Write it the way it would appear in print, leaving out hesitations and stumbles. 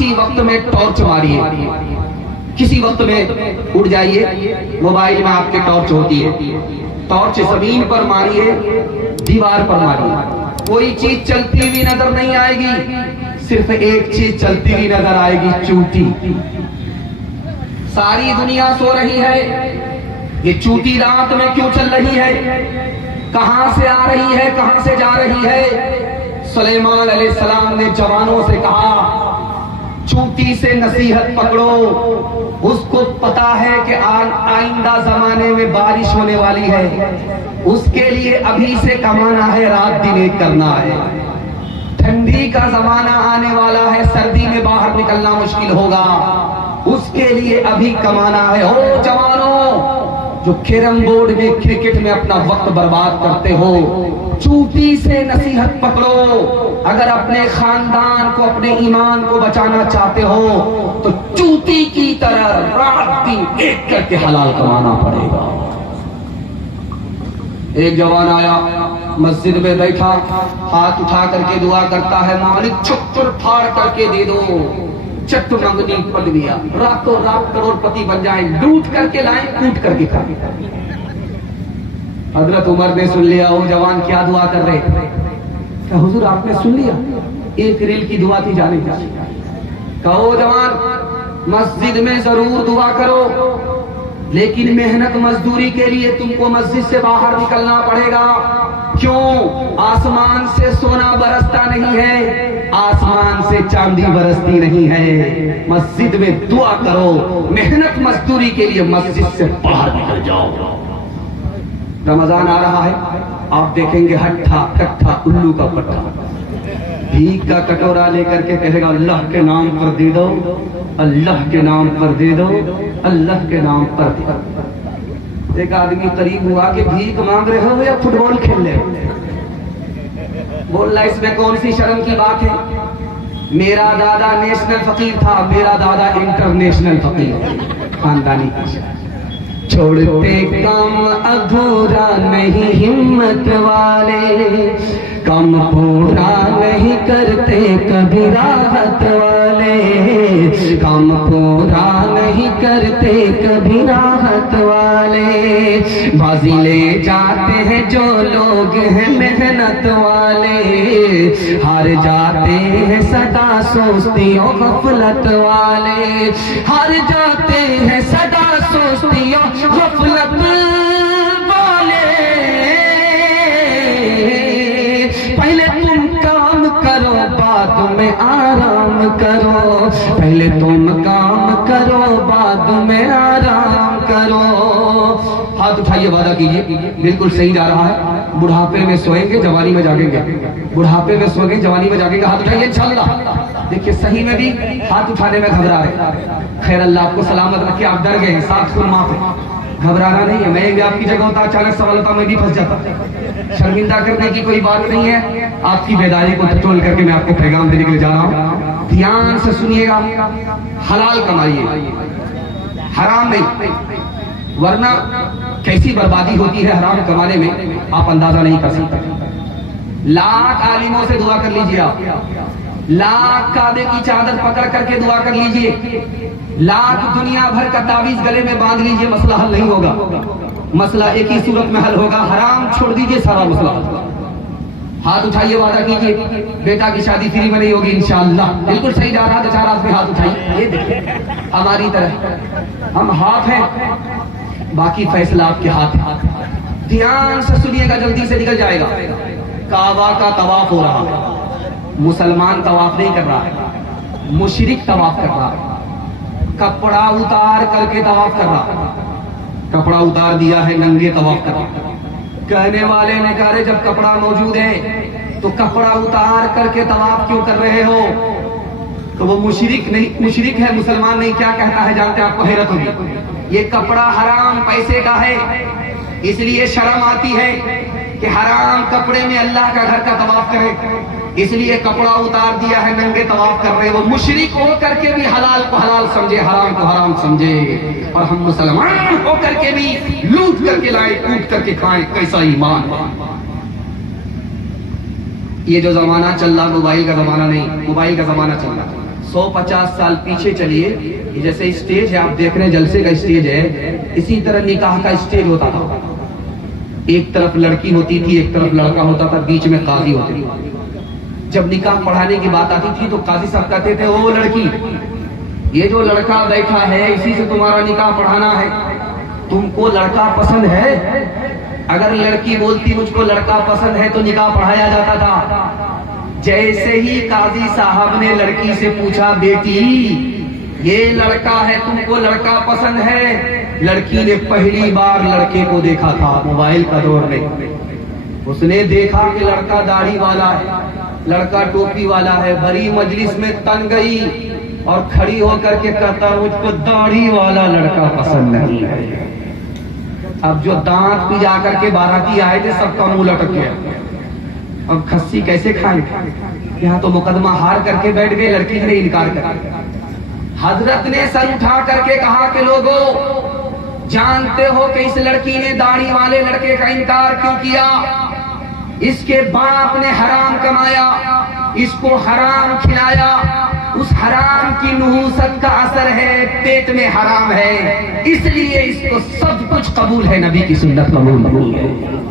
किसी वक्त में टॉर्च मारिए, किसी वक्त में उड़ जाइए, मोबाइल में आपके टॉर्च होती है, टॉर्च जमीन पर मारिए, दीवार पर मारिए, कोई चीज चलती हुई नजर नहीं आएगी, सिर्फ एक चीज चलती हुई नजर आएगी, चूटी। सारी दुनिया सो रही है, ये चूटी रात में क्यों चल रही है? कहां से आ रही है, कहां से जा रही है? सुलेमान अलैहिस्सलाम ने जवानों से कहा, चूटी से नसीहत पकड़ो, उसको पता है कि आइंदा जमाने में बारिश होने वाली है, उसके लिए अभी से कमाना है, रात दिन एक करना है। ठंडी का जमाना आने वाला है, सर्दी में बाहर निकलना मुश्किल होगा, उसके लिए अभी कमाना है। ओ जवानों जो कैरम बोर्ड में, क्रिकेट में अपना वक्त बर्बाद करते हो, चूटी से नसीहत पकड़ो। अगर अपने खानदान को, अपने ईमान को बचाना चाहते हो तो चूटी की तरह रात दिन एक करके हलाल कमाना पड़ेगा। एक जवान आया, मस्जिद में बैठा, हाथ उठा करके दुआ करता है, मालिक चुप्पर फाड़ करके दे दो, चट्टू मंगनी पद दिया, रातों रात करोड़पति बन जाए, लूट करके लाए, कूट करके खाए। हजरत उमर ने सुन लिया, वो जवान क्या दुआ कर रहे थे? क्या हुजूर आपने सुन लिया? एक रेल की दुआ थी जाने की। कहो जवान, मस्जिद में जरूर दुआ करो, लेकिन मेहनत मजदूरी के लिए तुमको मस्जिद से बाहर निकलना पड़ेगा। क्यों? आसमान से सोना बरसता नहीं है, आसमान से चांदी बरसती नहीं है। मस्जिद में दुआ करो, मेहनत मजदूरी के लिए मस्जिद से बाहर निकल जाओ। रमजान आ रहा है, आप देखेंगे हट्ठा कट्ठा उल्लू का पट्टा भीख का कटोरा लेकर के कहेगा, अल्लाह के नाम पर दे दो, अल्लाह के नाम पर दे दो, अल्लाह के नाम पर दे दो। एक आदमी करीब हुआ कि भीख मांग रहे हो या फुटबॉल खेल रहे हो? बोल रहा इसमें कौन सी शर्म की बात है? मेरा दादा नेशनल फकीर था, मेरा दादा इंटरनेशनल फकीर, खानदानी छोड़ते काम अधूरा नहीं हिम्मत वाले, कम पूरा नहीं करते कभी राहत वाले, कम पूरा नहीं करते कभी राहत वाले। बाजी ले जाते हैं जो लोग हैं मेहनत वाले, हार जाते हैं सदा सोचतियों गफलत वाले, हार जाते हैं सदा सोचतियों गफलत वाले। पहले तुम काम करो, बाद में आराम करो, पहले तुम काम करो, बाद में आराम करो। हाथ उठाइए, वादा कीजिए, बिल्कुल सही जा रहा है। बुढ़ापे में सोएंगे, जवानी में जागेंगे, बुढ़ापे में सोएंगे, जवानी में जागेंगे। हाथ उठाइए इंशाअल्लाह। देखिए सही में भी हाथ उठाने में घबरा रहे। खैर अल्लाह आपको सलामत रखे, आप डर गए, साथ सुन माफ है, घबराना नहीं है। मैं भी आपकी जगह होता, अचानक सवाल होता, मैं भी फंस जाता। शर्मिंदा करने की कोई बात नहीं है, आपकी बेदारी को टटोल करके मैं आपको पैगाम देने के लिए जा रहा हूँ। ध्यान से सुनिएगा, हलाल कमाइए, हराम नहीं, वरना कैसी बर्बादी होती है हराम कमाने में, आप अंदाजा नहीं कर सकते। लाख आलिमों से दुआ कर लीजिए, आप लाख काबे की चादर पकड़ करके दुआ कर लीजिए, लाख दुनिया भर का तावीज गले में बांध लीजिए, मसला हल नहीं होगा। मसला एक ही सूरत में हल होगा, हराम छोड़ दीजिए, सारा मसला हल। हाथ उठाइए, वादा कीजिए, बेटा की शादी फ्री में नहीं होगी इंशाअल्लाह। बिल्कुल सही जा रहा था, 4 आदमी हाथ उठाइए। ये देखिए हमारी तरह हम हाथ हैं, बाकी फैसला आपके हाथ है। ध्यान से सुनिएगा, जल्दी से निकल जाएगा। काबा का तवाफ हो रहा है, मुसलमान तवाफ नहीं कर रहा है, मुशरिक तवाफ कर रहा है, कपड़ा उतार करके तवाफ कर रहा है, कपड़ा उतार दिया है, नंगे तवाफ कर रहा है। कहने वाले ने कहा, जब कपड़ा मौजूद है तो कपड़ा उतार करके तवाफ क्यों कर रहे हो? तो वो मुशरिक नहीं, मुशरिक है, मुसलमान नहीं। क्या कहता है जानते हैं? आपको हैरत होगी, ये कपड़ा हराम पैसे का है, इसलिए शर्म आती है कि हराम कपड़े में अल्लाह का घर का तवाफ करे, इसलिए कपड़ा उतार दिया है, नंगे तवाफ कर रहे। वो मुशरिक हो करके भी हलाल को हलाल समझे, हराम को हराम समझे, और हम मुसलमान हो करके भी लूट करके लाए, कूट करके खाएं। कैसा ईमान! ये जो जमाना चल रहा, मोबाइल का जमाना नहीं, मोबाइल का जमाना चल रहा। 150 साल पीछे चलिए, जैसे स्टेज है आप देख रहे हैं, जलसे का स्टेज है, इसी तरह निकाह का स्टेज होता था। एक तरफ लड़की होती थी, एक तरफ लड़का होता था, बीच में काजी होती थी। जब निकाह पढ़ाने की बात आती थी तो काजी साहब कहते थे, ओ लड़की, ये जो लड़का बैठा है इसी से तुम्हारा निकाह पढ़ाना है, तुमको लड़का पसंद है? अगर लड़की बोलती मुझको लड़का पसंद है तो निकाह पढ़ाया जाता था। जैसे ही काजी साहब ने लड़की से पूछा, बेटी ये लड़का है, तुमको लड़का पसंद है? लड़की ने पहली बार लड़के को देखा था मोबाइल का दौर में। उसने देखा कि लड़का दाढ़ी वाला है, लड़का टोपी वाला है। बड़ी मजलिस में तन गई और खड़ी होकर के कहता, मुझको दाढ़ी वाला लड़का पसंद नहीं है। अब जो दांत पी जाकर के बाराती आए थे सबका मुंह लटक गया। अब खस्सी कैसे खाएंगे? यहाँ तो मुकदमा हार करके बैठ गए, लड़की ने इनकार कर दिया। हजरत ने सर उठा करके कहा कि लोगों, जानते हो कि इस लड़की ने दाढ़ी वाले लड़के का इनकार क्यों किया? इसके बाप ने हराम कमाया, इसको हराम खिलाया, उस हराम की नहूसत का असर है, पेट में हराम है, इसलिए इसको सब कुछ कबूल है, नबी की सुन्नत कबूल नहीं है।